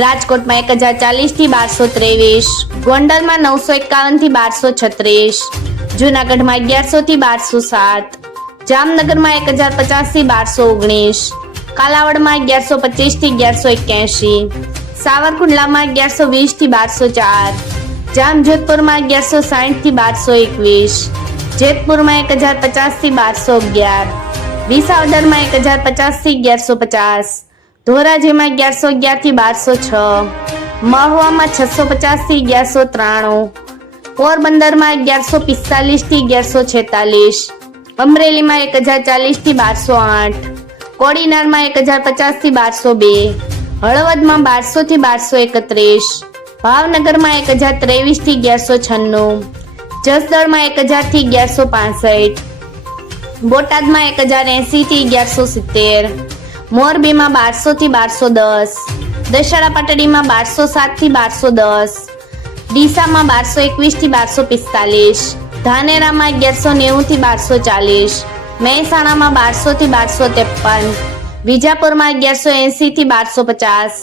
રાજકોટમાં એક હજાર ચાલીસથી બારસો ત્રેવીસ, ગોંડલમાં નવસો એકાવનથી બારસો છત્રીસ, જુનાગઢમાં અગિયારસો થી બારસો સાત, જામનગરમાં એક હજાર પચાસથી બારસો ઓગણીસ, કાલાવડમાં અગિયારસો પચીસથી અગિયારસો એક્યાસી, સાવરકુંડલામાં અગિયારસો વીસથી બારસો ચાર, જામજોધપુરમાં અગિયારસો સાઠથી બારસો એકવીસ, જેતપુરમાં એક હજાર પચાસથી બારસો અગિયાર, વિસાવદરમાં એક હજાર પચાસથી અગિયારસો પચાસ ધોરાજીમાં અગિયારસો અગિયારથી બારસો છ. મહુવામાં છસો પચાસથી અગિયારસો ત્રાણું. પોરબંદરમાં અગિયારસો પિસ્તાલીસથી અગિયારસો છેતાલીસ. અમરેલીમાં એક હજાર ચાલીસથી બારસો આઠ. કોડીનારમાં એક હજાર પચાસથી બારસો બે. હળવદમાં બારસો થી બારસો એકત્રીસ. ભાવનગરમાં એક હજાર ત્રેવીસથી અગિયારસો છન્નું. જસદળમાં એક હજારથી અગિયારસો પાસઠ. બોટાદમાં એક હજાર એસી થી અગિયારસો સિત્તેર. મોરબીમાં બારસો થી બારસો દસ, દશેરા પાટડીમાં બારસો સાતથી બારસો દસ, ડીસામાં બારસો એકવીસથી બારસો પિસ્તાલીસ, ધાનેરામાં અગિયારસો નેવું થી બારસો ચાલીસ, મહેસાણામાં બારસો થી બારસો ત્રેપન, વિજાપુરમાં અગિયારસો એસી થી બારસો પચાસ,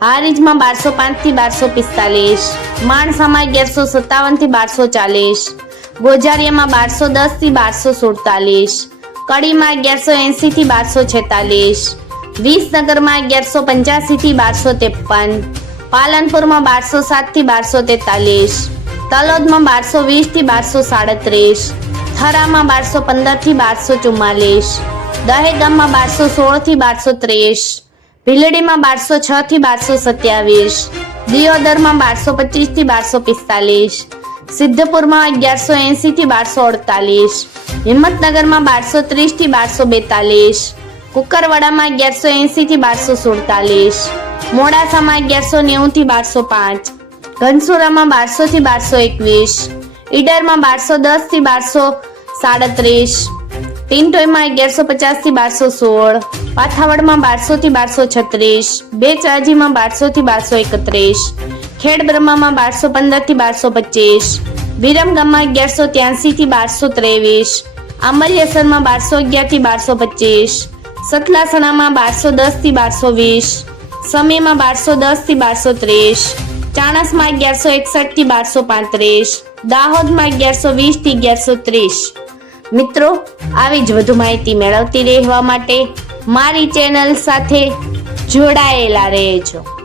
હારીજમાં બારસો પાંચથી બારસો પિસ્તાલીસ, માણસામાં અગિયારસો સત્તાવનથી બારસો ચાલીસ, ગોજારિયામાં બારસો દસથી બારસો સુડતાલીસ કડીમાં અગિયારસો એંસી થી બારસો છેતાલીસ. વિસનગરમાં અગિયારસો પંચ્યાસી થી બારસો ત્રેપન. પાલનપુરમાં બારસો સાતથી બારસો તેતાલીસ. તલોદમાં બારસો વીસથી બારસો સાડત્રીસ. થરામાં બારસો પંદરથી બારસો ચુમ્માલીસ. દહેગામમાં બારસો સોળથી બારસો ત્રીસ. ભીલડીમાં બારસો છ થી બારસો સત્યાવીસ. દિયોદરમાં બારસો પચીસથી બારસો પિસ્તાલીસ. સિદ્ધપુરમાં અગિયારસો એસી થી બારસો અડતાલીસ, હિંમતનગરમાં બારસો ત્રીસથી બારસો બેતાલીસ, કુકરવાડામાં અગિયારસો એસી થી બારસો સુડતાલીસ, મોડાસામાં અગિયારસો નેવું થી બારસો પાંચ, ઘનસુરામાં બારસો થી બારસો એકવીસ, ઈડરમાં બારસો દસથી બારસો સાડત્રીસ ટિન્ટોયમાં અગિયારસો પચાસથી બારસો સોળ, પાથાવડમાં બારસો થી બારસો છત્રીસ બેચરાજીમાં બારસો થી બારસો એકત્રીસ ખેડ બ્રહ્મામાં બારસો પંદરથી બારસો પચીસ. વિરમગામમાં અગિયારસો ત્યાસી થી બારસો ત્રેવીસ. આંબલિયાસરમાં બારસો અગિયારથી બારસો પચીસ. સતલાસણામાં બારસો દસથી બારસો વીસ. સમીમાં બારસો દસથી બારસો ત્રીસ. ચાણસમાં અગિયારસો એકસઠથી બારસો પાંત્રીસ. દાહોદમાં અગિયારસો વીસથી અગિયારસો ત્રીસ. મિત્રો, આવી જ વધુ માહિતી મેળવતી રહેવા માટે મારી ચેનલ સાથે જોડાયેલા રહેજો.